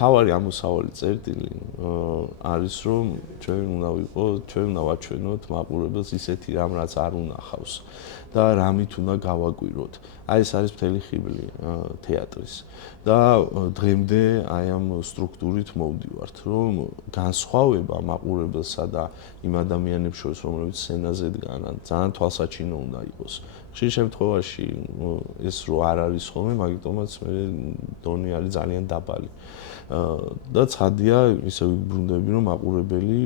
მთავარი ამოსავალი წერტილი არის რომ ჩვენ უნდა ვაჩვენოთ მაყურებელს ისეთი რამ რაც არ უნახავს და რამით უნდა გავაკვიროთ. აი ეს არის მთელი ხიბლი თეატრის. და დღემდე აი ამ სტრუქტურით მოვდივართ, რომ განსხვავება მაყურებელსა და იმ ადამიანებს შორის, რომლებიც სცენაზე დგანან, ძალიან თვალსაჩინო უნდა იყოს. ხშირ შემთხვევაში ეს რო არ არის ხოლმე, მაგიტომაც მე დონე არის ძალიან დაბალი. და ცხადია, ისე ვიბრუნდები, რომ მაყურებელი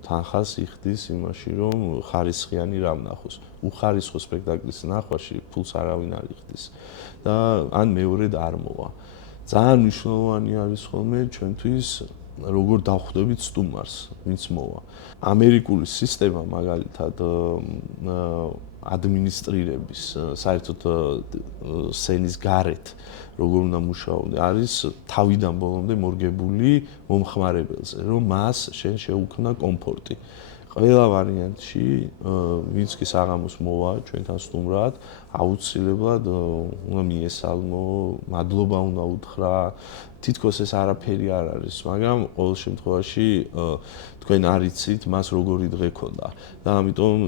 თანხას იხდის იმაში, რომ ხარისხიანი რამ ნახოს. უხარისხო სპექტაკლის ნახვაში ფულს არავინ არ იხდის. და ან მეორედ არ მოვა. ძალიან მნიშვნელოვანი არის ხოლმე ჩვენთვის როგორ დავხვდებით სტუმარს, ვინც მოვა. ამერიკული სისტემა მაგალითად ადმინისტრირების საერთოდ სცენის გარეთ როგორ უნდა მუშაობდე არის თავიდან ბოლომდე მორგებული მომხმარებელზე, რომ მას შენ შეუქმნა კომფორტი. ყველა ვარიანტში ვინც კი საღამოს მოვა ჩვენთან სტუმრად, აუცილებლად უნდა მიესალმო, მადლობა უნდა უთხრა, თითქოს ეს არაფერი არ არის, მაგრამ ყოველ შემთხვევაში თქვენ არ იცით მას როგორი დღე ქონდა და ამიტომ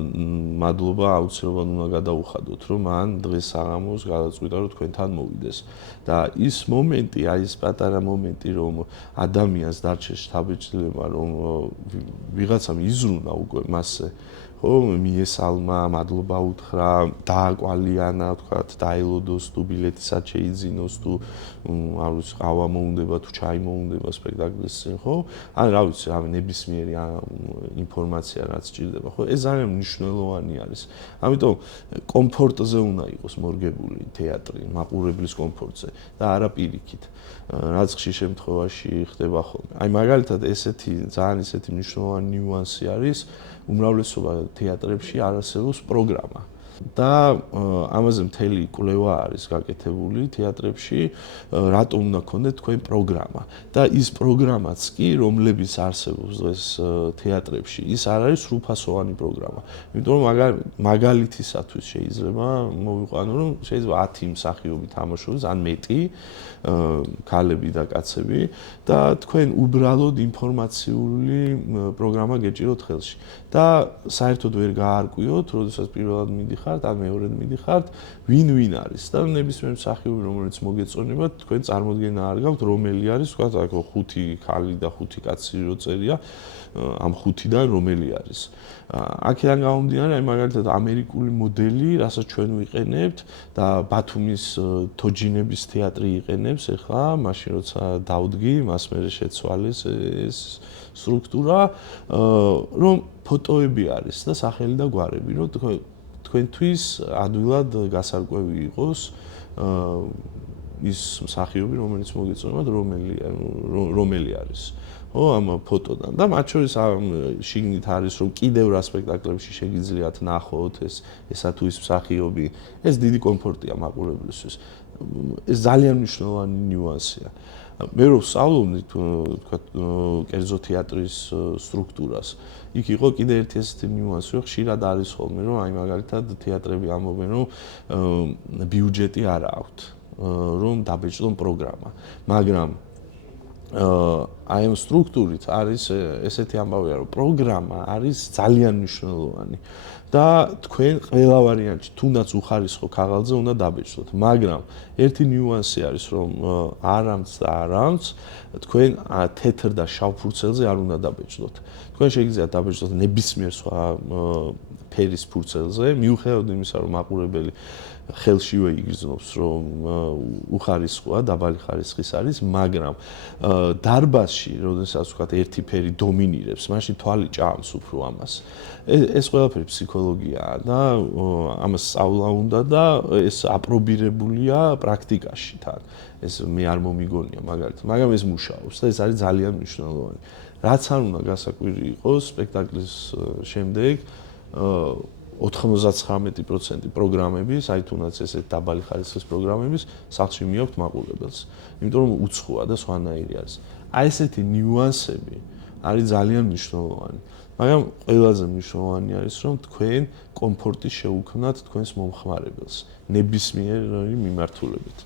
მადლობა აუცილებლად უნდა გადაუხადოთ, რომ მან დღეს საღამოს გადაწყვიტა რომ თქვენთან მოვიდეს. და ის მომენტი, აი ეს პატარა მომენტი, რომ ადამიანს დარჩეს შთაბეჭდილება, რომ ვიღაცამ იზრუნა უკვე მასზე, ხო, მიესალმა, მადლობა უთხრა, დააკვალიანა, ვთქვათ, დაელოდოს თუ ბილეთისაც შეიძინოს თუ არ ვიცი, ყავა მოუნდება თუ ჩაი მოუნდება სპექტაკლის წინ, ხო? ან რა ვიცი, რავი, ნებისმიერი ინფორმაცია რაც სჭირდება, ხო? ეს ძალიან მნიშვნელოვანი არის. ამიტომ კომფორტზე უნდა იყოს მორგებული თეატრი, მაყურებლის კომფორტზე და არა პირიქით. რაც ხშირ შემთხვევაში ხდება ხოლმე. აი მაგალითად ძალიან ისეთი მნიშვნელოვანი ნიუანსი არის უმრავლესობა თეატრებში არ არსებობს პროგრამა. და ამაზე მთელი კვლევა არის გაკეთებული თეატრებში, რატომ უნდა გქონდეთ თქვენ პროგრამა. და ის პროგრამაც კი, რომლებიც არსებობს დღეს თეატრებში, ის არ არის სრულფასოვანი პროგრამა. იმიტომ რომ მაგალითისათვის შეიძლება მოვიყვანო, რომ შეიძლება 10 მსახიობი თამაშობს, ან მეტი, ქალები და კაცები და თქვენ უბრალოდ ინფორმაციული პროგრამა გეჭიროთ ხელში. და საერთოდ ვერ გაარკვიოთ, როდესაც პირველად მიდიხართ, ან მეორედ მიდიხართ, ვინ არის და ნებისმიერ მსახიობი, რომელიც მოგეწონება, თქვენ წარმოდგენა არ გაქვთ, რომელი არის, ვთქვათ, აქ 5 ქალი და 5 კაცი რო წერია, ამ 5-დან რომელი არის. აქედან გამომდინარე, აი მაგალითად ამერიკული მოდელი, რასაც ჩვენ ვიყენებთ და ბათუმის თოჯინების თეატრი იყენებს ახლა, მაშინ როცა დავდგი, მას მერე შეცვალეს ეს სტრუქტურა, რომ ფოტოები არის და სახელი და გვარები, რომ თქვენთვის ადვილად გასარკვევი იყოს ის მსახიობი, რომელიც მოგეწონებათ, რომელი არის. ხო, ამ ფოტოდან და მათ შორის შიგნით არის რომ კიდევ რა სპექტაკლებში შეგიძლიათ ნახოთ ესა თუ ის მსახიობი, ეს დიდი კომფორტია მაყურებლისთვის. ეს ძალიან მნიშვნელოვანი ნიუანსია. მე რო ვსწავლობდი თქვათ კერძო თეატრის სტრუქტურას, იქ იყო კიდე ერთი ესეთი ნიუანსი, რომ ხშირად არის ხოლმე, რომ აი მაგალითად თეატრები ამბობენ, რომ ბიუჯეტი არ აქვთ, რომ დაბეჭდონ პროგრამა, მაგრამ აი ამ სტრუქტურით არის ესეთი ამბავია, რომ პროგრამა არის ძალიან მნიშვნელოვანი და თქვენ ყველა ვარიანტში თუნდაც უხარისხო ქაღალდზე უნდა დაბეჭდოთ, მაგრამ ერთი ნიუანსი არის, რომ არამც და არამც თქვენ თეთრ და შავ ფურცელზე არ უნდა დაბეჭდოთ. თქვენ შეგიძლიათ დაბეჭდოთ ნებისმიერ სხვა ფერის ფურცელზე, მიუხედავად იმისა, რომ მაყურებელი ხელშივე იგრძნობს, რომ უხარისხოა, დაბალი ხარისხის არის, მაგრამ დარბაზში, როდესაც ვთქვათ, ერთი ფერი დომინირებს, მაშინ თვალი ჭამს უფრო ამას. ეს ყველაფერი ფსიქოლოგიაა და ამას სწავლა უნდა და ეს აპრობირებულია პრაქტიკაში თან. ეს მე არ მომიგონია მაგალითად, მაგრამ ეს მუშაობს და ეს არის ძალიან მნიშვნელოვანი. რაც არ უნდა გასაკვირი იყოს სპექტაკლის შემდეგ 99% პროგრამების, აი თუნდაც ესეთ დაბალი ხარისხის პროგრამების სახლში მიაქვთ მაყურებელს. იმიტომ რომ უცხოა და სხვანაირი არის. აი ესეთი ნიუანსები არის ძალიან მნიშვნელოვანი. მაგრამ ყველაზე მნიშვნელოვანი არის, რომ თქვენ კომფორტი შეუქმნათ თქვენს მომხმარებელს, ნებისმიერი მიმართულებით.